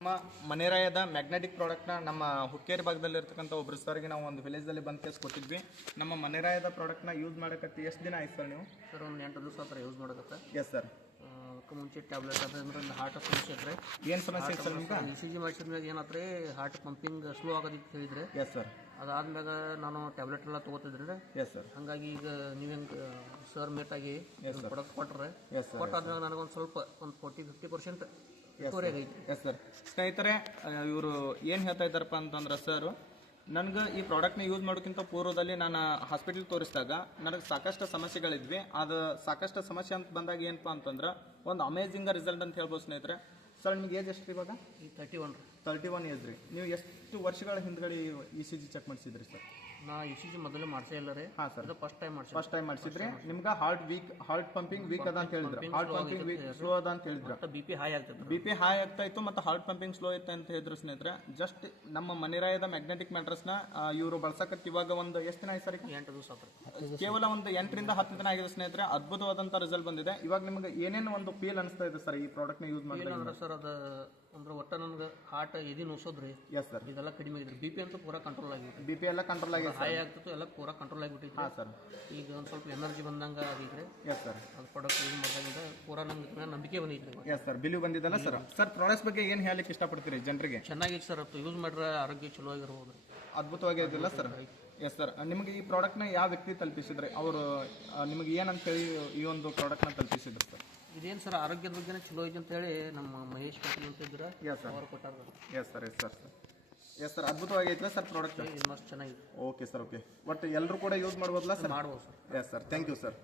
ನಮ್ಮ ಮನೆರಾಯದ ಮ್ಯಾಗ್ನೆಟಿಕ್ ಪ್ರಾಡಕ್ಟ್ನ ನಮ್ಮ ಹುಕ್ಕೇರಿ ಭಾಗದಲ್ಲಿರ್ತಕ್ಕಂಥ ಒಬ್ಬರು ಸರ್ಗೆ ನಾವು ಒಂದು ವಿಲೇಜ್ದಲ್ಲಿ ಬಂದು ಕೇಸ್ ಕೊಟ್ಟಿದ್ವಿ. ನಮ್ಮ ಮನೆರಾಯದ ಪ್ರಾಡಕ್ಟ್ನ ಯೂಸ್ ಮಾಡೋಕತ್ತಿ ಎಷ್ಟು ದಿನ ಆಯ್ತು ಸರ್ ನೀವು? ಸರ್ ಒಂದು 8 ದಿವಸ ಹತ್ರ ಯೂಸ್ ಮಾಡೋದಕ್ಕೆ. Yes sir. ಅದಕ್ಕೆ ಮುಂಚೆ ಟ್ಯಾಬ್ಲೆಟ್ ಅದಂದ್ರೆ ಒಂದು ಹಾರ್ಟ್ ಸಮಸ್ಯೆ ಇದ್ರೆ ಏನು ಸಮಸ್ಯೆ ಇತ್ತು ಸರ್ ನಿಮ್ಗೆ? ECG ಮಾಡಿಸಿದ್ಮೇಲೆ ಏನಾದ್ರೆ ಹಾರ್ಟ್ ಪಂಪಿಂಗ್ ಸ್ಲೋ ಆಗೋದಿತ್ತು ಹೇಳಿದ್ರೆ. Yes sir. ಅದಾದ್ಮೇಲೆ ನಾನು ಟ್ಯಾಬ್ಲೆಟ್ ಎಲ್ಲ ತೊಗೋತಿದ್ರೆ. Yes sir. ಹಾಗಾಗಿ ಈಗ ನೀವೇನು ಸರ್ ಮೇಟಾಗಿ ಪ್ರಾಡಕ್ಟ್ ಕೊಟ್ಟರೆ ಕೊಟ್ಟಾದ್ಮೇಲೆ ನನಗೊಂದು ಸ್ವಲ್ಪ ಒಂದು 40-50% ರಿಕವರಿ ಆಗೈತಿ. Yes sir. ಸ್ನೇಹಿತರೆ, ಇವರು ಏನು ಹೇಳ್ತಾ ಇದ್ದಾರಪ್ಪ ಅಂತಂದ್ರೆ ಸರ್, ನನಗೆ ಈ ಪ್ರಾಡಕ್ಟ್ನ ಯೂಸ್ ಮಾಡೋಕ್ಕಿಂತ ಪೂರ್ವದಲ್ಲಿ ನಾನು ಹಾಸ್ಪಿಟಲ್ ತೋರಿಸಿದಾಗ ನನಗೆ ಸಾಕಷ್ಟು ಸಮಸ್ಯೆಗಳಿದ್ವಿ. ಅದು ಸಾಕಷ್ಟು ಸಮಸ್ಯೆ ಅಂತ ಬಂದಾಗ ಏನಪ್ಪ ಅಂತಂದ್ರೆ ಒಂದು ಅಮೇಝಿಂಗ್ ರಿಸಲ್ಟ್ ಅಂತ ಹೇಳ್ಬೋದು ಸ್ನೇಹಿತರೆ. ಸರ್ ನಿಮ್ಗೆ ಏಜ್ ಎಷ್ಟು ಇವಾಗ? 31 ಏಜ್ ರೀ. ನೀವು ಎಷ್ಟು ವರ್ಷಗಳ ಹಿಂದ್ಗಡೆ ECG ಚೆಕ್ ಮಾಡಿಸಿದ್ರಿ ಸರ್? ನಾ ECG ಮೊದಲೇ ಮಾಡಿಸೇ ಇಲ್ಲ ರೀ. ಹಾಂ ಸರ್. First time ಮಾಡಿಸಿದ್ರಿ. ನಿಮ್ಗೆ ಹಾರ್ಟ್ ಪಂಪಿಂಗ್ ವೀಕ್ ಅದ ಅಂತ ಹೇಳಿದ್ರು. ಹಾರ್ಟ್ ಪಂಪಿಂಗ್ ವೀಕ್ ಸ್ಲೋ ಅದ ಅಂತ ಹೇಳಿದ್ರು. BP ಹೈ ಆಗ್ತದೆ. BP ಹೈ ಆಗ್ತಾ ಇತ್ತು ಮತ್ತು ಹಾರ್ಟ್ ಪಂಪಿಂಗ್ ಸ್ಲೋ ಇತ್ತು ಅಂತ ಹೇಳಿದ್ರು ಸ್ನೇಹಿತರೆ. ಜಸ್ಟ್ ನಮ್ಮ ಮನೆರಾಯದ ಮ್ಯಾಗ್ನೆಟಿಕ್ ಮ್ಯಾಟ್ರಸ್ನ ಇವರು ಬಳಸಕತ್ತು ಇವಾಗ ಒಂದು ಎಷ್ಟು ದಿನ ಆಯ್ತು ಸರ್? 8 ದಿವಸ ಆತ್ರಿ. ಕೇವಲ ಒಂದು 8ರಿಂದ 10 ದಿನ ಆಗಿದೆ ಸ್ನೇಹಿತರೆ. ಅದ್ಭುತವಾದಂಥ ರಿಸಲ್ಟ್ ಬಂದಿದೆ. ಇವಾಗ ನಿಮಗೆ ಏನೇನು ಒಂದು ಫೀಲ್ ಅನಿಸ್ತಾ ಇದೆ ಸರ್ ಈ ಪ್ರಾಡಕ್ಟ್ನ ಯೂಸ್ ಮಾಡಿದ್ರೆ? ಸರ್ ಅದು ಅಂದ್ರೆ ಒಟ್ಟು ನನಗೆ ಹಾರ್ಟ್ ಎದಿ ನುಸೋದ್ರಿ. Yes sir. ಇದೆಲ್ಲ ಕಡಿಮೆ ಆಗಿದ್ರಿ. BP ಅಂತೂ ಪೂರಾ ಕಂಟ್ರೋಲ್ ಆಗಿತ್ತು. BP ಎಲ್ಲ ಕಂಟ್ರೋಲ್ ಆಗಿದೆ. ಹೈ ಆಗ್ತಿತ್ತು, ಎಲ್ಲ ಪೂರಾ ಕಂಟ್ರೋಲ್ ಆಗಿಬಿಟ್ಟಿತ್ತು. ಹಾಂ ಸರ್. ಈಗ ಒಂದು ಸ್ವಲ್ಪ ಎನರ್ಜಿ ಬಂದಂಗೆ ಆಗಿದ್ರೆ. Yes sir. ಅದು ಪ್ರಾಡಕ್ಟ್ ಯೂಸ್ ಮಾಡಿದಾಗ ಪೂರಾ ನಮ್ಗೆ ನಂಬಿಕೆ ಬಂದಿತ್ತು. Yes sir. ಬಿಲ್ ಬಂದಿದ್ದಲ್ಲ ಸರ್. ಸರ್ ಪ್ರಾಡಕ್ಟ್ಸ್ ಬಗ್ಗೆ ಏನು ಹೇಳಲಿಕ್ಕೆ ಇಷ್ಟಪಡ್ತೀರಿ ಜನರಿಗೆ? ಚೆನ್ನಾಗಿತ್ತು ಸರ್. ಅದು ಯೂಸ್ ಮಾಡ್ರೆ ಆರೋಗ್ಯ ಚಲೋ ಆಗಿರ್ಬೋದು. ಅದ್ಭುತವಾಗಿರೋದಿಲ್ಲ ಸರ್. Yes sir. ನಿಮಗೆ ಈ ಪ್ರಾಡಕ್ಟ್ನ ಯಾವ ವ್ಯಕ್ತಿ ತಲುಪಿಸಿದ್ರೆ ಅವರು ನಿಮಗೆ ಏನಂತ ಹೇಳಿ ಈ ಒಂದು ಪ್ರಾಡಕ್ಟ್ನ ತಲುಪಿಸಿದ್ರು ಸರ್? ಇದೇನು ಸರ್ ಆರೋಗ್ಯದ ಬಗ್ಗೆನೇ ಚಲೋ ಐತೆ ಅಂತ ಹೇಳಿ ನಮ್ಮ ಮಹೇಶ್ ಪಾಟೀಲ್ ಅಂತ ಇದ್ರೆ ಅವರು ಕೊಟ್ಟಾರ. Yes sir. Yes sir. ಅದ್ಭುತವಾಗೈತೆ ಸರ್ ಪ್ರಾಡಕ್ಟ್. ಮಸ್ತ್ ಚೆನ್ನಾಗಿದೆ. Okay sir. ಓಕೆ. ಬಟ್ ಎಲ್ಲರೂ ಕೂಡ ಯೂಸ್ ಮಾಡ್ಬೋದಲ್ಲ ಸರ್? ಮಾಡ್ಬೋದು sir. Yes sir. Thank you sir.